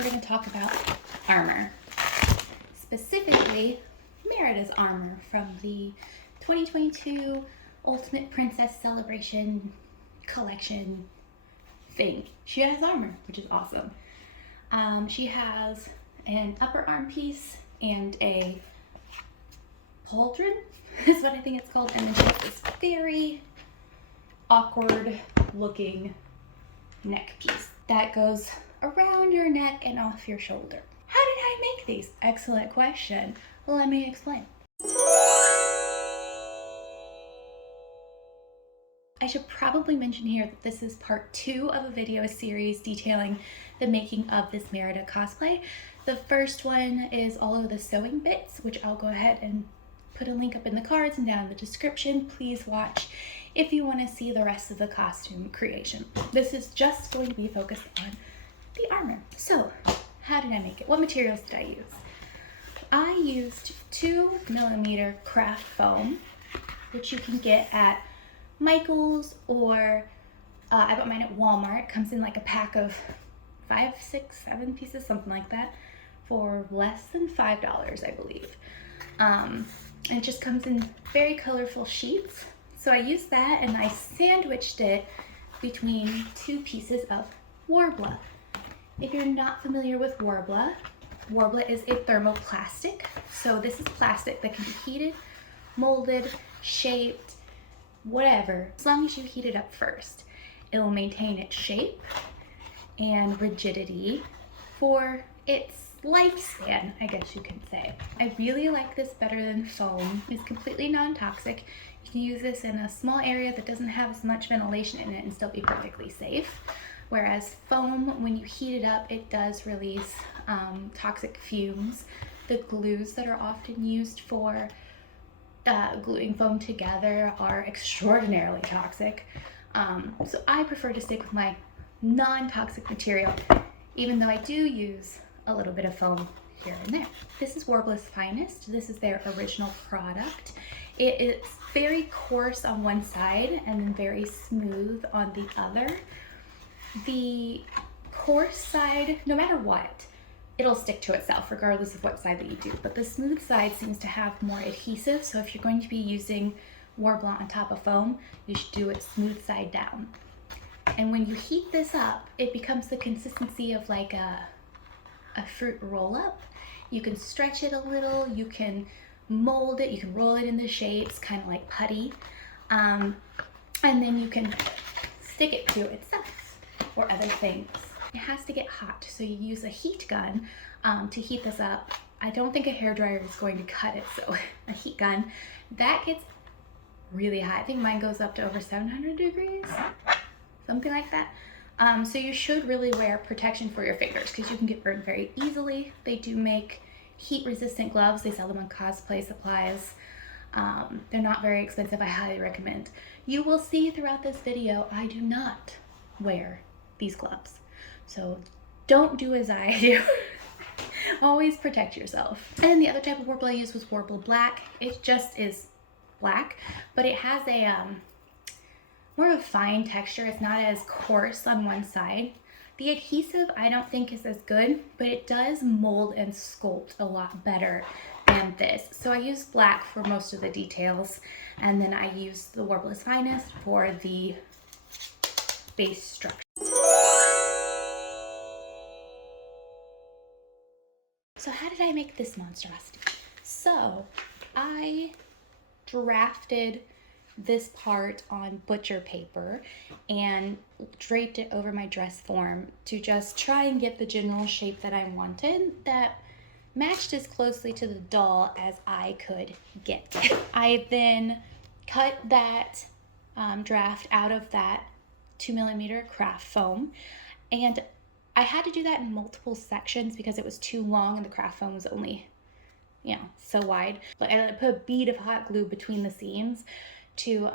we're going to talk about armor. Specifically, Merida's armor from the 2022 Ultimate Princess Celebration collection thing. She has armor, which is awesome. She has an upper arm piece and a pauldron, is what I think it's called, and then she has this very awkward looking neck piece that goes around your neck and off your shoulder. How did I make these? Excellent question. Well, let me explain. I should probably mention here that this is part 2 of a video series detailing the making of this Merida cosplay. The first one is all of the sewing bits, which I'll go ahead and put a link up in the cards and down in the description. Please watch if you want to see the rest of the costume creation. This is just going to be focused on the armor. So, how did I make it? What materials did I use? I used 2mm craft foam, which you can get at Michael's or I bought mine at Walmart. It comes in like a pack of 5, 6, 7 pieces, something like that, for less than $5, I believe. And it just comes in very colorful sheets. So I used that and I sandwiched it between 2 pieces of Worbla. If you're not familiar with Worbla, Worbla is a thermoplastic. So this is plastic that can be heated, molded, shaped, whatever, as long as you heat it up first. It will maintain its shape and rigidity for its lifespan, I guess you can say. I really like this better than foam. It's completely non-toxic. You can use this in a small area that doesn't have as much ventilation in it and still be perfectly safe. Whereas foam, when you heat it up, it does release toxic fumes. The glues that are often used for gluing foam together are extraordinarily toxic. So I prefer to stick with my non-toxic material, even though I do use a little bit of foam here and there. This is Worbla's Finest. This is their original product. It is very coarse on one side and then very smooth on the other. The coarse side, no matter what, it'll stick to itself regardless of what side that you do. But the smooth side seems to have more adhesive, so if you're going to be using Worbla on top of foam, you should do it smooth side down. And when you heat this up, it becomes the consistency of like a fruit roll-up. You can stretch it a little, you can mold it, you can roll it into shapes, kind of like putty, and then you can stick it to itself or other things. It has to get hot, so you use a heat gun to heat this up. I don't think a hairdryer is going to cut it, so a heat gun. That gets really hot. I think mine goes up to over 700 degrees, something like that. So you should really wear protection for your fingers because you can get burned very easily. They do make heat-resistant gloves. They sell them on Cosplay supplies. They're not very expensive. I highly recommend. You will see throughout this video, I do not wear these gloves. So don't do as I do. Always protect yourself. And then the other type of Worbla I used was Worbla Black. It just is black, but it has a more of a fine texture. It's not as coarse on one side. The adhesive I don't think is as good, but it does mold and sculpt a lot better than this. So I used black for most of the details, and then I used the Worbla's Finest for the base structure. So how did I make this monstrosity? So I drafted this part on butcher paper and draped it over my dress form to just try and get the general shape that I wanted that matched as closely to the doll as I could get. I then cut that draft out of that 2mm craft foam, and I had to do that in multiple sections because it was too long and the craft foam was only, you know, so wide. But I put a bead of hot glue between the seams to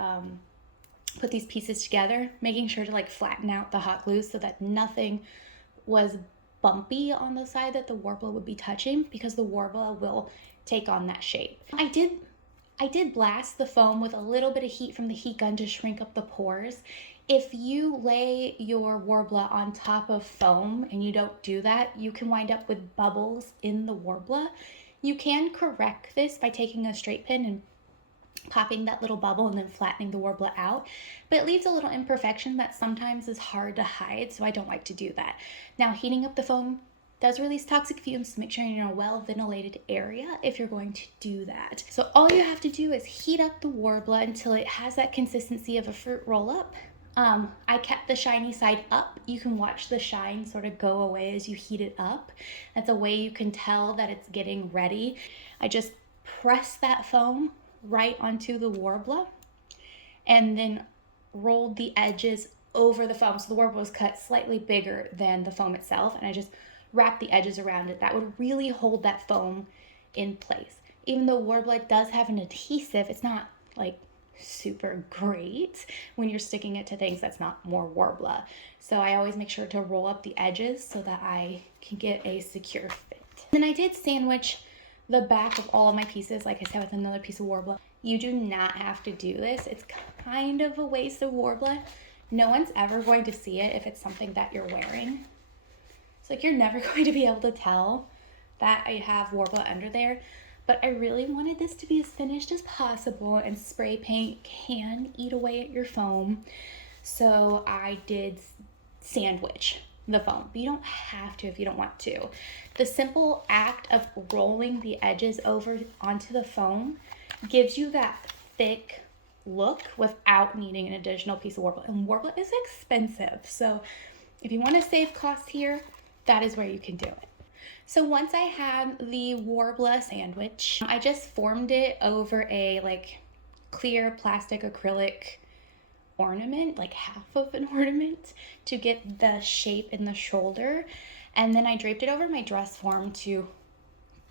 put these pieces together, making sure to like flatten out the hot glue so that nothing was bumpy on the side that the Worbla would be touching, because the Worbla will take on that shape. I did blast the foam with a little bit of heat from the heat gun to shrink up the pores. If you lay your Worbla on top of foam and you don't do that, you can wind up with bubbles in the Worbla. You can correct this by taking a straight pin and popping that little bubble and then flattening the Worbla out, but it leaves a little imperfection that sometimes is hard to hide, so I don't like to do that. Now, heating up the foam does release toxic fumes, so make sure you're in a well ventilated area if you're going to do that. So all you have to do is heat up the Worbla until it has that consistency of a fruit roll up. I kept the shiny side up. You can watch the shine sort of go away as you heat it up. That's a way you can tell that it's getting ready. I just press that foam right onto the Worbla and then rolled the edges over the foam. So the Worbla was cut slightly bigger than the foam itself, and I just wrapped the edges around it. That would really hold that foam in place. Even though Worbla does have an adhesive, it's not like super great when you're sticking it to things that's not more Worbla. So I always make sure to roll up the edges so that I can get a secure fit. Then I did sandwich the back of all of my pieces, like I said, with another piece of Worbla. You do not have to do this. It's kind of a waste of Worbla. No one's ever going to see it if it's something that you're wearing. It's like you're never going to be able to tell that I have Worbla under there. But I really wanted this to be as finished as possible, and spray paint can eat away at your foam. So I did sandwich the foam, but you don't have to if you don't want to. The simple act of rolling the edges over onto the foam gives you that thick look without needing an additional piece of Worbla. And Worbla is expensive, so if you want to save costs here, that is where you can do it. So once I had the Worbla sandwich, I just formed it over a like clear plastic acrylic ornament, like half of an ornament, to get the shape in the shoulder. And then I draped it over my dress form to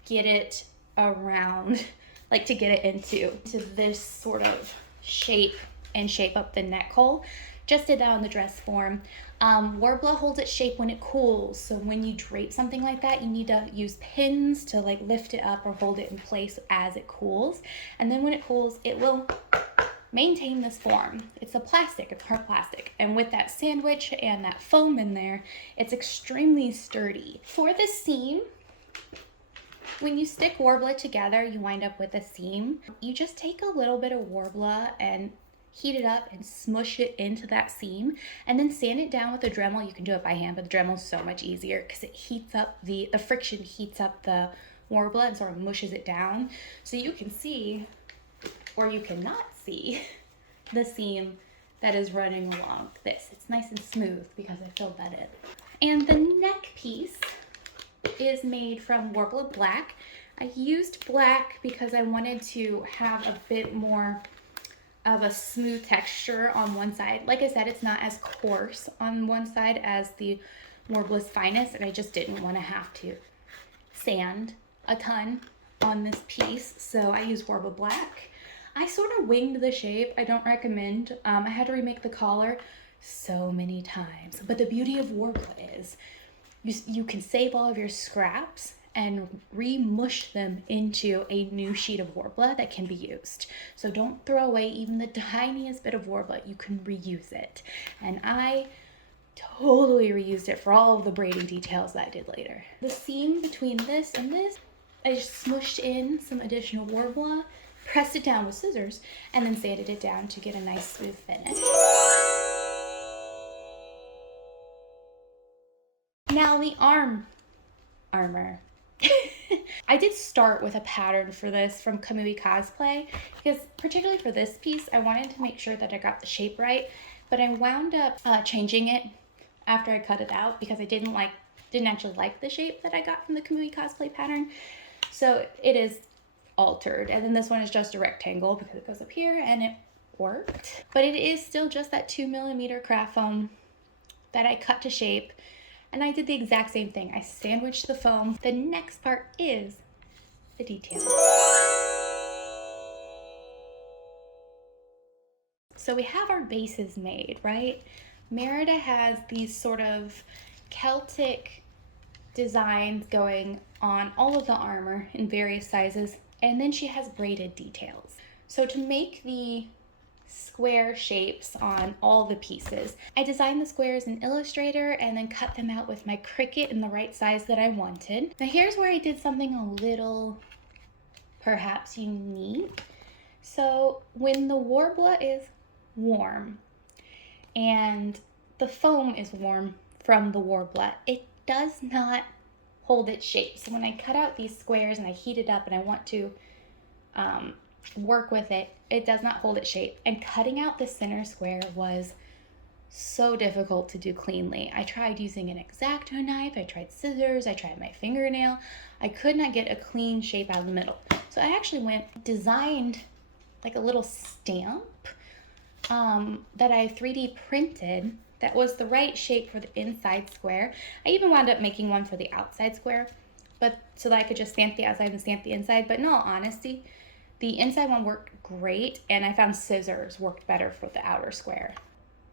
get it around, like to get it into this sort of shape and shape up the neck hole. Just did that on the dress form. Worbla holds its shape when it cools, so when you drape something like that, you need to use pins to like lift it up or hold it in place as it cools. And then when it cools, it will maintain this form. It's a plastic, it's hard plastic. And with that sandwich and that foam in there, it's extremely sturdy. For the seam, when you stick Worbla together, you wind up with a seam. You just take a little bit of Worbla and heat it up and smush it into that seam, and then sand it down with a Dremel. You can do it by hand, but the Dremel is so much easier because it heats up the friction heats up the Worbla and sort of mushes it down. So you can see, or you cannot see, the seam that is running along this. It's nice and smooth because I filled that in. And the neck piece is made from Worbla Black. I used black because I wanted to have a bit more of a smooth texture on one side. Like I said, it's not as coarse on one side as the Worbla's Finest, and I just didn't want to have to sand a ton on this piece, so I used Worbla Black. I sort of winged the shape. I don't recommend. I had to remake the collar so many times, but the beauty of Worbla is you can save all of your scraps and re-mush them into a new sheet of Worbla that can be used. So don't throw away even the tiniest bit of Worbla, you can reuse it. And I totally reused it for all of the braiding details that I did later. The seam between this and this, I just smushed in some additional Worbla, pressed it down with scissors, and then sanded it down to get a nice smooth finish. Now the armor. I did start with a pattern for this from Kamui Cosplay because particularly for this piece, I wanted to make sure that I got the shape right, but I wound up changing it after I cut it out because I didn't actually like the shape that I got from the Kamui Cosplay pattern. So it is altered, and then this one is just a rectangle because it goes up here, and it worked. But it is still just that 2mm craft foam that I cut to shape. And I did the exact same thing. I sandwiched the foam. The next part is the detail. So we have our bases made, right? Merida has these sort of Celtic designs going on all of the armor in various sizes, and then she has braided details. So to make the square shapes on all the pieces. I designed the squares in Illustrator and then cut them out with my Cricut in the right size that I wanted. Now here's where I did something a little perhaps unique. So when the Worbla is warm and the foam is warm from the Worbla, it does not hold its shape. So when I cut out these squares and I heat it up and I want to work with it, it does not hold its shape. And cutting out the center square was so difficult to do cleanly. I tried using an X-Acto knife, I tried scissors, I tried my fingernail. I could not get a clean shape out of the middle. So I actually designed like a little stamp that I 3D printed that was the right shape for the inside square. I even wound up making one for the outside square, but so that I could just stamp the outside and stamp the inside. But in all honesty, the inside one worked great, and I found scissors worked better for the outer square.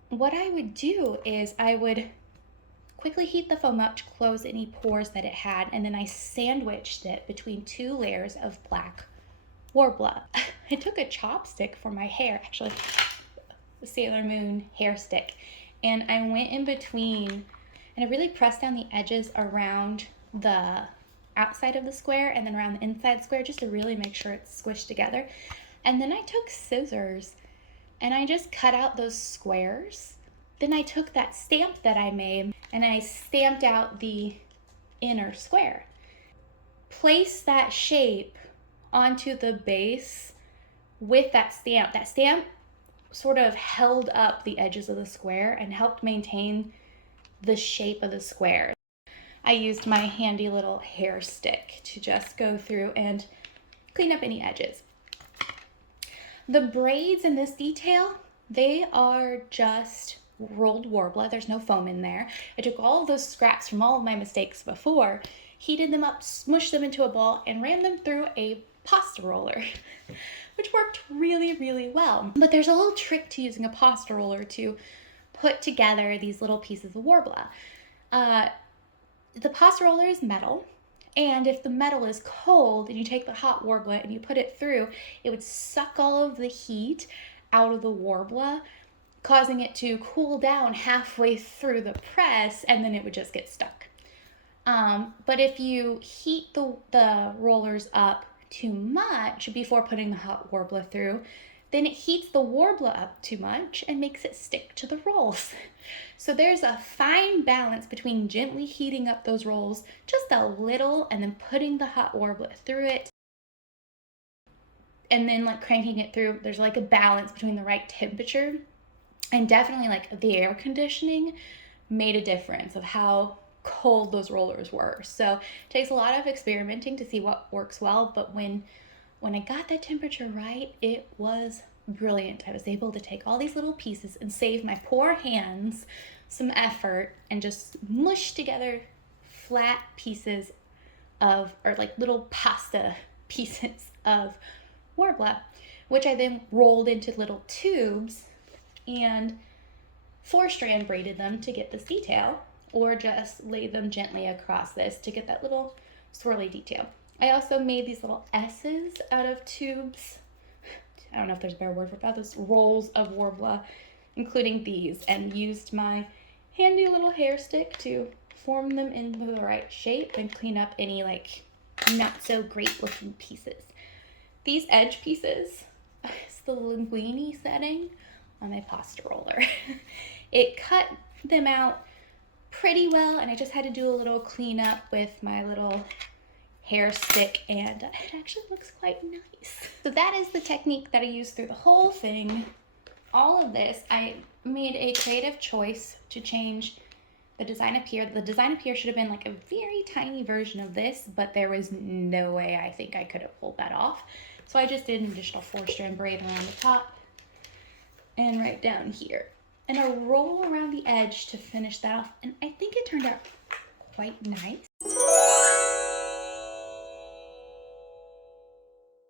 What I would do is I would quickly heat the foam up to close any pores that it had, and then I sandwiched it between 2 layers of black Worbla. I took a chopstick for my hair, actually, the Sailor Moon hair stick, and I went in between and I really pressed down the edges around the outside of the square and then around the inside square just to really make sure it's squished together. And then I took scissors and I just cut out those squares. Then I took that stamp that I made and I stamped out the inner square. Place that shape onto the base with that stamp. That stamp sort of held up the edges of the square and helped maintain the shape of the square. I used my handy little hair stick to just go through and clean up any edges. The braids in this detail, they are just rolled Worbla. There's no foam in there. I took all of those scraps from all of my mistakes before, heated them up, smushed them into a ball, and ran them through a pasta roller, which worked really, really well. But there's a little trick to using a pasta roller to put together these little pieces of Worbla. The pasta roller is metal, and if the metal is cold and you take the hot Worbla and you put it through, it would suck all of the heat out of the Worbla, causing it to cool down halfway through the press, and then it would just get stuck. But if you heat the rollers up too much before putting the hot Worbla through, then it heats the Worbla up too much and makes it stick to the rolls. So there's a fine balance between gently heating up those rolls just a little and then putting the hot Worbla through it and then like cranking it through. There's like a balance between the right temperature, and definitely like the air conditioning made a difference of how cold those rollers were. So it takes a lot of experimenting to see what works well, but when I got that temperature right, it was brilliant. I was able to take all these little pieces and save my poor hands some effort and just mush together flat pieces of, or like little pasta pieces of Worbla, which I then rolled into little tubes and 4-strand braided them to get this detail, or just laid them gently across this to get that little swirly detail. I also made these little S's out of tubes. I don't know if there's a better word for that. Those rolls of Worbla, including these, and used my handy little hair stick to form them into the right shape and clean up any like not so great looking pieces. These edge pieces is the linguine setting on my pasta roller. It cut them out pretty well, and I just had to do a little cleanup with my little hair stick, and it actually looks quite nice. So that is the technique that I used through the whole thing. All of this, I made a creative choice to change the design up here. The design up here should have been like a very tiny version of this, but there was no way I think I could have pulled that off. So I just did an additional 4-strand braid around the top and right down here, and a roll around the edge to finish that off, and I think it turned out quite nice.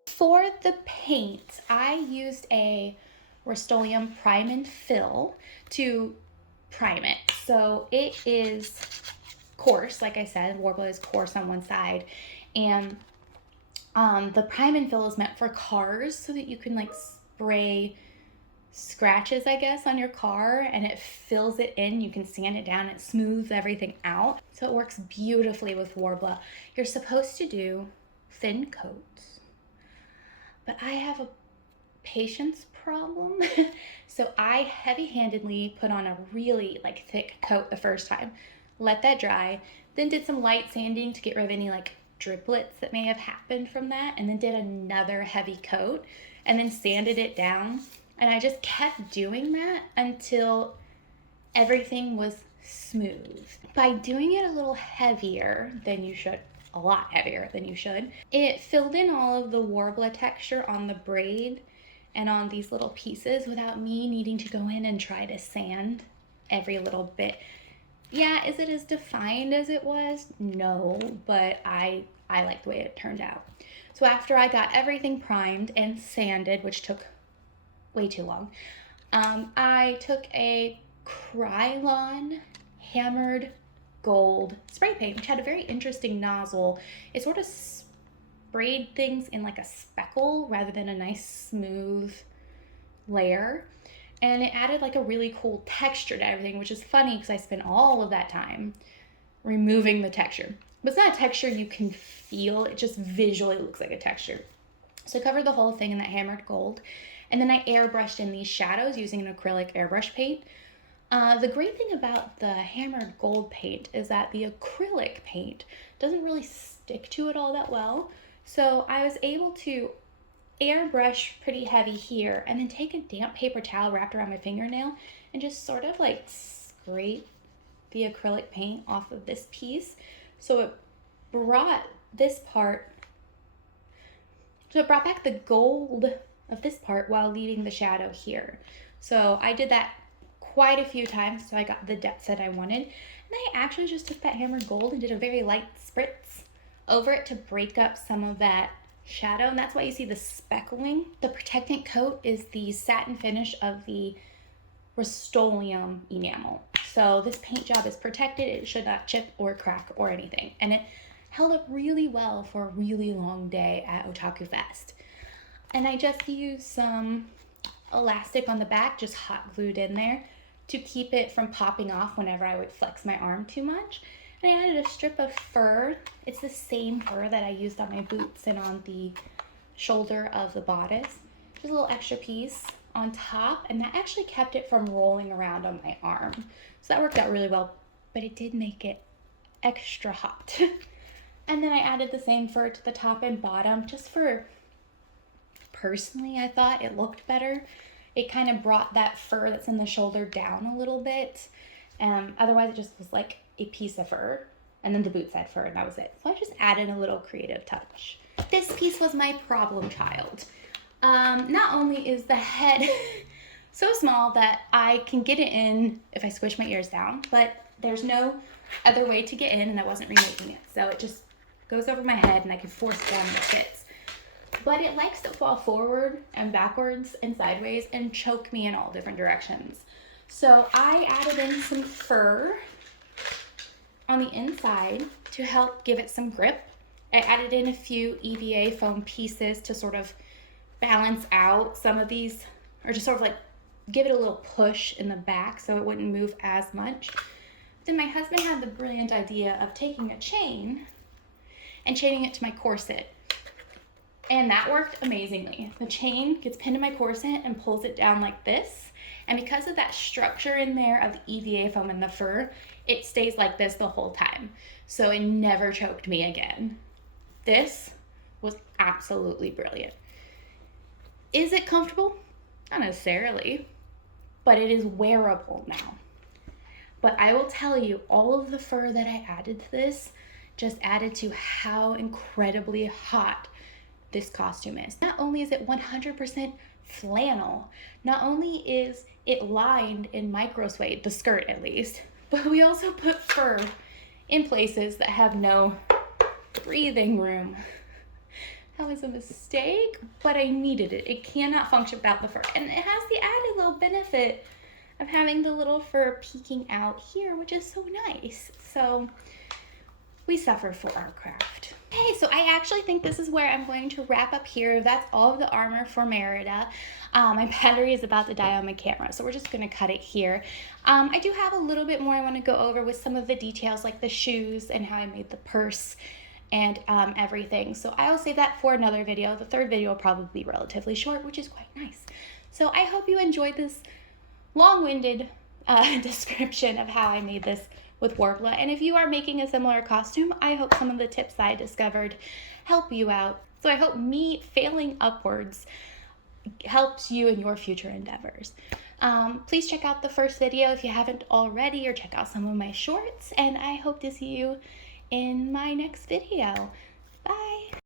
For the paint, I used a Rust-Oleum prime and fill to prime it. So it is coarse, like I said, Worbla is coarse on one side, and the prime and fill is meant for cars so that you can like spray scratches, I guess, on your car, and it fills it in. You can sand it down, it smooths everything out. So it works beautifully with Worbla. You're supposed to do thin coats, but I have a patience problem. So I heavy-handedly put on a really like thick coat the first time, let that dry, then did some light sanding to get rid of any like driplets that may have happened from that, and then did another heavy coat and then sanded it down. And I just kept doing that until everything was smooth. By doing it a little heavier than you should, a lot heavier than you should, it filled in all of the Worbla texture on the braid and on these little pieces without me needing to go in and try to sand every little bit. Yeah, is it as defined as it was? No, but I like the way it turned out. So after I got everything primed and sanded, which took way too long, I took a Krylon hammered gold spray paint, which had a very interesting nozzle. It sort of sprayed things in like a speckle rather than a nice smooth layer. And it added like a really cool texture to everything, which is funny because I spent all of that time removing the texture. But it's not a texture you can feel, it just visually looks like a texture. So I covered the whole thing in that hammered gold. And then I airbrushed in these shadows using an acrylic airbrush paint. The great thing about the hammered gold paint is that the acrylic paint doesn't really stick to it all that well. So I was able to airbrush pretty heavy here and then take a damp paper towel wrapped around my fingernail and just sort of like scrape the acrylic paint off of this piece. So it brought this part, so it brought back the gold of this part while leaving the shadow here. So I did that quite a few times so I got the depth that I wanted. And I actually just took that hammered gold and did a very light spritz over it to break up some of that shadow, and that's why you see the speckling. The protectant coat is the satin finish of the Rust-Oleum enamel. So this paint job is protected, it should not chip or crack or anything. And it held up really well for a really long day at Otakufest. And I just used some elastic on the back, just hot glued in there to keep it from popping off whenever I would flex my arm too much. And I added a strip of fur. It's the same fur that I used on my boots and on the shoulder of the bodice. Just a little extra piece on top, and that actually kept it from rolling around on my arm. So that worked out really well, but it did make it extra hot. And then I added the same fur to the top and bottom just for, personally, I thought it looked better. It kind of brought that fur that's in the shoulder down a little bit. Otherwise it just was like a piece of fur, and then the boots had fur, and that was it. So I just added a little creative touch. This piece was my problem child. Not only is the head so small that I can get it in if I squish my ears down, but there's no other way to get in, and I wasn't remaking it. So it just goes over my head, and I can force down the fits. But it likes to fall forward and backwards and sideways and choke me in all different directions. So I added in some fur on the inside to help give it some grip. I added in a few EVA foam pieces to sort of balance out some of these, or just sort of like give it a little push in the back so it wouldn't move as much. Then my husband had the brilliant idea of taking a chain and chaining it to my corset. And that worked amazingly. The chain gets pinned to my corset and pulls it down like this. And because of that structure in there of the EVA foam and the fur, it stays like this the whole time. So it never choked me again. This was absolutely brilliant. Is it comfortable? Not necessarily, but it is wearable now. But I will tell you, all of the fur that I added to this just added to how incredibly hot this costume is. Not only is it 100% flannel, not only is it lined in micro suede, the skirt at least, but we also put fur in places that have no breathing room. That was a mistake, but I needed it. It cannot function without the fur. And it has the added little benefit of having the little fur peeking out here, which is so nice. So we suffer for our craft. Okay, so I actually think this is where I'm going to wrap up here. That's all of the armor for Merida. My battery is about to die on my camera, so we're just going to cut it here. I do have a little bit more I want to go over with some of the details, like the shoes and how I made the purse and everything. So I'll save that for another video. The third video will probably be relatively short, which is quite nice. So I hope you enjoyed this long-winded description of how I made this with Worbla. And if you are making a similar costume, I hope some of the tips I discovered help you out. So I hope me failing upwards helps you in your future endeavors. Please check out the first video if you haven't already, or check out some of my shorts, and I hope to see you in my next video. Bye!